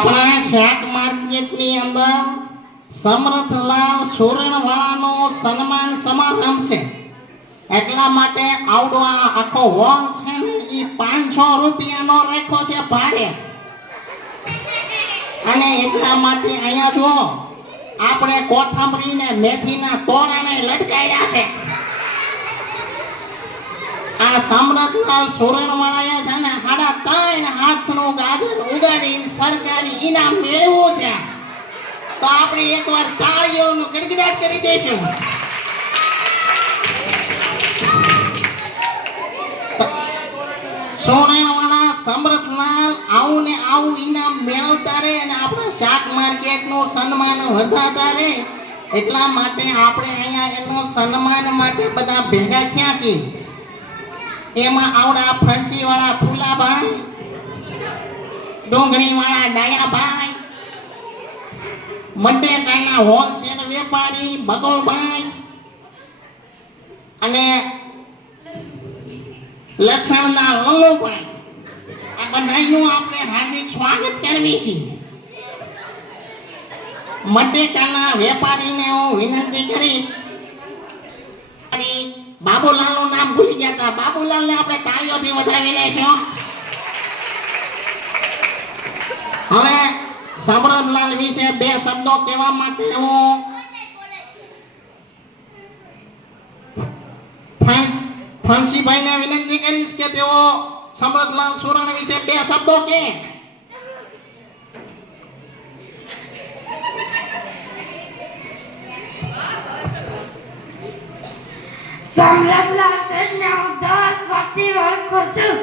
આપણા શાક માર્કેટની અંદર સમરથલાલ સુરણવાળાનો સન્માન સમારંભ છે, એટલા માટે આવડો આખો હોલ છે ને એ 500 રૂપિયાનો રાખ્યો છે ભાડે. અને એટલા માટે અહીંયા જો આપણે કોથમરી ને મેથીના તોરણે લટકાવ્યા છે. આ સમરથલાલ સુરણવાળાએ છે ને 3.5 હાથનું ગાજર ઉગાડીને સરકારી ઇનામ મેળવ્યું છે. તો આપણે એકવાર તાળીઓનું ગડગડાટ કરી દઈશું. સુરણવાળા સમરથલાલ આવું ને આવું ઇનામ મેળવતા રહે અને આપણા શાક માર્કેટનું સન્માન વધારતા રહે, એટલા માટે આપણે અહીંયા એનું સન્માન માટે બધા ભેગા થયા છીએ. એમાં આવડા ફણસી વાળા ફૂલાભાઈ, ડુંગળી વાળા ડાયાભાઈ, મટેકાના હોલસેલ વેપારી બગોળભાઈ અને લસણના લલ્લુભાઈ, આ બધાનું આપણે હાર્દિક સ્વાગત કરવી છીએ. મટેકાના વેપારીને હું વિનંતી કરીશ, બાબુલાલનું નામ ભૂલી ગયા હતા, બાબુલાલને આપણે તાળીઓથી વધાવી લઈશું. હવે સમરથલાલ વિશે 2 શબ્દો કહેવા માટે હું ફણસીભાઈને વિનંતી કરીશ કે તેઓ સમરથલાલ સુરણ વિશે 2 શબ્દો કહે. સમરથલાલ શેઠને હું 10 વર્ષથી ઓળખું છું.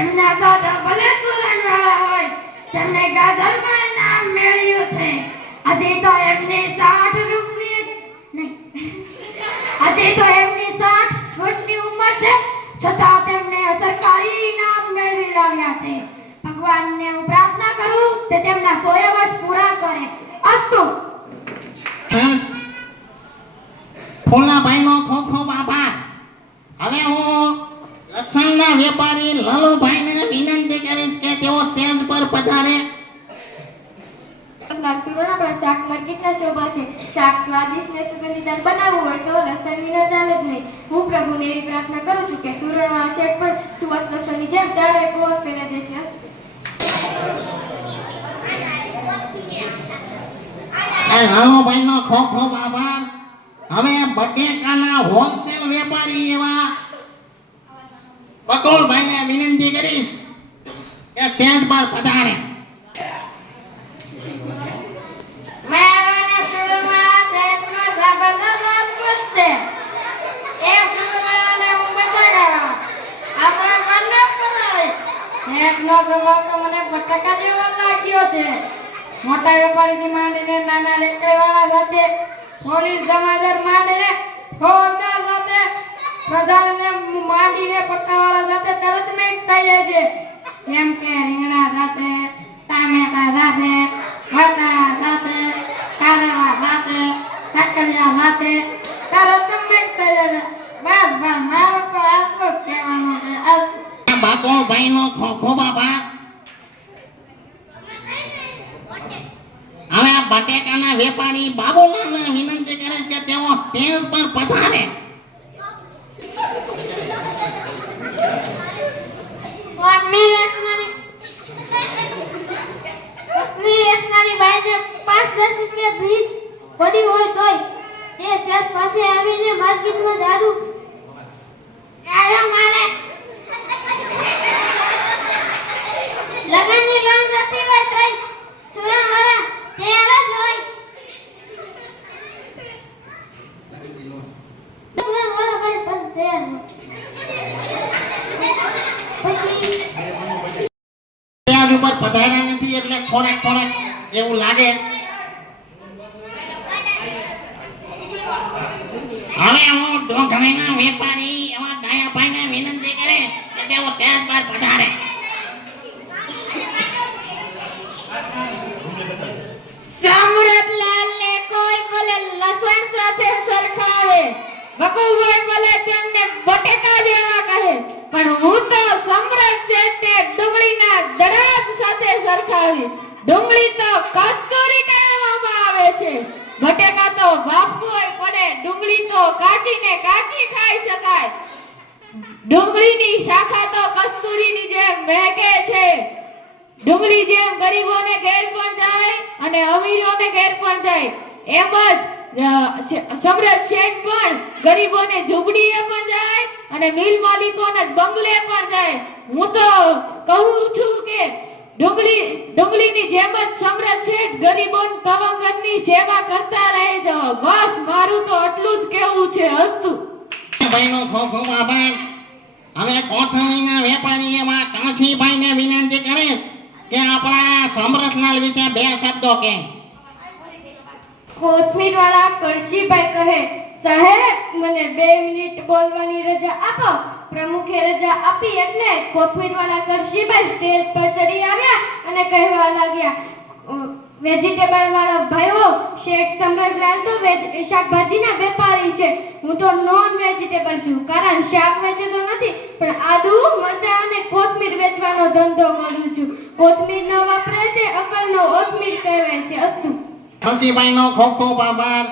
એમના દાદા ભલે સુરણવાળા હોય, તેમને ગાજરમાં ઇનામ મેળવ્યું છે. આજે તો એમની 60 વર્ષની ઉંમર છે, છતાં તેમને સરકારી ઇનામ મેળવી લાવ્યા છે. ભગવાનને હું પ્રાર્થના કરું કે તેમના 100 વર્ષ પૂરા કરે. અસ્તુ. ફૂલાભાઈનો ખૂબ ખૂબ આભાર. હવે હું લસણના વેપારી લલુભાઈને વિનંતી કરીશ કે તેઓ સ્ટેજ પર પધારે. આપણા શાક માર્કેટના શોભા છે. શાક સ્વાદિષ્ટ ને સુગંધીદાર બનાવવું હોય તો લસણ વિના ચાલે જ નહીં. હું પ્રભુને એવી પ્રાર્થના કરું છું કે સુરણવાળા શેઠ પણ સુવાસ લસણની જેમ ચારે કોર ફેલાઈ જશે. લલુભાઈનો ખૂબ ખૂબ આભાર. હવે બટેકાના હોલસેલ વેપારી એવા બગોળભાઈને વિનંતી કરીશ કે સ્ટેજ પર પધારે. મોટા વેપારીથી માંડીને નાના રેકડીવાળા સાથે, પોલીસ જમાદાર માંડીને ફોજદાર સાથે, પ્રધાનને માંડીને પટ્ટાવાળા સાથે તરત મેચ થઈ જાય છે. જેમ કે રીંગણા સાથે, ટામેટા સાથે, વટાણા સાથે, કારેલા સાથે, કાકડિયા સાથે તરત મેચ થઈ જાય છે. બસ મારો તો આટલું જ કહેવાનું છે. બાબુભાઈનો ખૂબ ખૂબ આભાર. હવે બટેકાના વેપારી બાબુલાલને વિનંતી કરીશ કે તેઓ સ્ટેજ પર પધારે. પડી હોય તોય તે શેઠ પાસે આવીને માર્કેટમાં દારૂ આયો મારે લગનની લોન થતી હોય તોય સુરણવાળા તૈયાર જ હોય. સુરણવાળા ભાઈ પણ તૈયાર હોય. પછી સ્ટેજ ઉપર પધાર્યા નથી એટલે થોડેક એવું લાગે. હવે હું ઢોકળીના વેપારી એવા ડાયાભાઈને વિનંતી કરે કે તેઓ સ્ટેજ પર પધારે. સમરથલાલને કોઈ બોલે લસણ સાથે સરખાવે, બકુભાઈ બોલે તેમને બટેકા જેવા કહે, પણ હું તો સમરથ શેઠને ડુંગળીના દડાજ સાથે સરખાવી. ડુંગળી તો શાખા તો કસ્તુરીની જેમ મહેકે છે. ડુંગળી જેમ ગરીબોને ઘેર પણ જાય અને અમીરોને ઘેર પણ જાય, એમ જ સમ્રાટ શેઠ પણ ગરીબોને ઝૂંપડીએ પણ જાય અને મિલ માલિકોને બંગલે પણ જાય. હું તો કહું છું કે ડુંગળીની જેમ જ સમ્રાટ શેઠ ગરીબોને તવંગરની સેવા કરતા રહેજો. બસ મારું તો આટલું જ કહેવું છે. હસ્તુ ભાઈનો ખૂબ ખૂબ આભાર. હવે કોઠમીના વેપારી એવા કાંચીભાઈને વિનંતી કરે કે આપણા સમરથલાલ વિશે 2 શબ્દો કહે. કોથમીર વાળા કરશીભાઈ કહે, સાહેબ મને 2 મિનિટ બોલવાની રજા આપો. પ્રમુખે રજા આપી એટલે કોથમીર વાળા કરશીભાઈ સ્ટેજ પર ચડી આવ્યા અને કહેવા લાગ્યા, વેજીટેબલ વાળા ભાઈઓ, શેઠ સમરલાલ તો શાકભાજીના વેપારી છે. હું તો નોન વેજીટેબલ છું, કારણ શાક વેચતો નથી, પણ આદુ, મરચાં અને કોથમીર વેચવાનો ધંધો કરું છું. કોથમીર ન વાપરે તે અકલનો ઓથમીર કહેવાય છે. અસ્તુ કાંચીભાઈનો ખૂબ ખૂબ આભાર.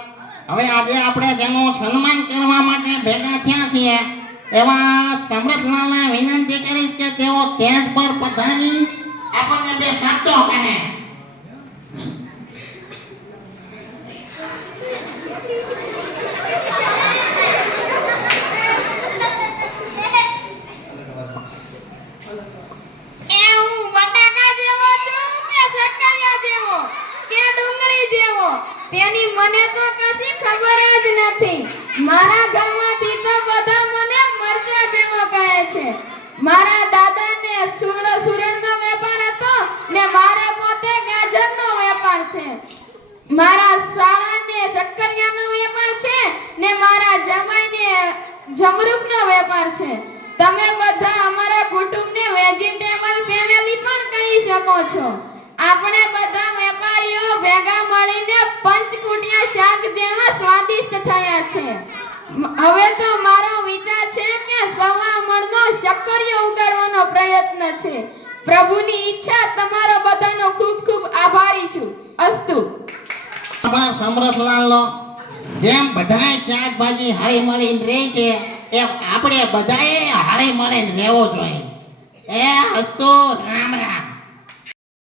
હવે આજે આપણે જેનું સન્માન કરવા માટે ભેગા થયા છીએ એવા સમરથલાલને વિનંતી કરીશ કે તેઓ સ્ટેજ પર પધારી આપણને 2 શબ્દો કહે. તેની મને તો કશી ખબર જ નથી. મારા ઘરમાંથી તો બધા મને મરચા જેવો કહે છે. મારા દાદાને સુરણનો વેપાર હતો ને મારા પોતે ગાજરનો વેપાર છે. મારા સાળાને શક્કરિયાનો વેપાર છે ને મારા જમાઈને જમરૂકનો વેપાર છે. તમે બધા અમારા કુટુંબને વેજીટેબલ ફેમિલી પણ કહી શકો છો. આપણે બધા વેપારીઓ ભેગા મળીને પંચકુટિયા શાક જેવા સ્વાદિષ્ટ થયા છે. હવે તો મારો વિચાર છે કે 1.25 મણનો શક્કરિયો ઉગાડવાનો પ્રયત્ન છે. પ્રભુની ઈચ્છા. તમારો બધાનો ખૂબ ખૂબ આભારી છું. અસ્તુ. આભાર સમરથલાલનો. જેમ બધાય શાકભાજી હળી મળીને રહે છે એમ આપણે બધાએ હળી મળીને રહેવું જોઈએ. હસ્તુ. રામ રામ.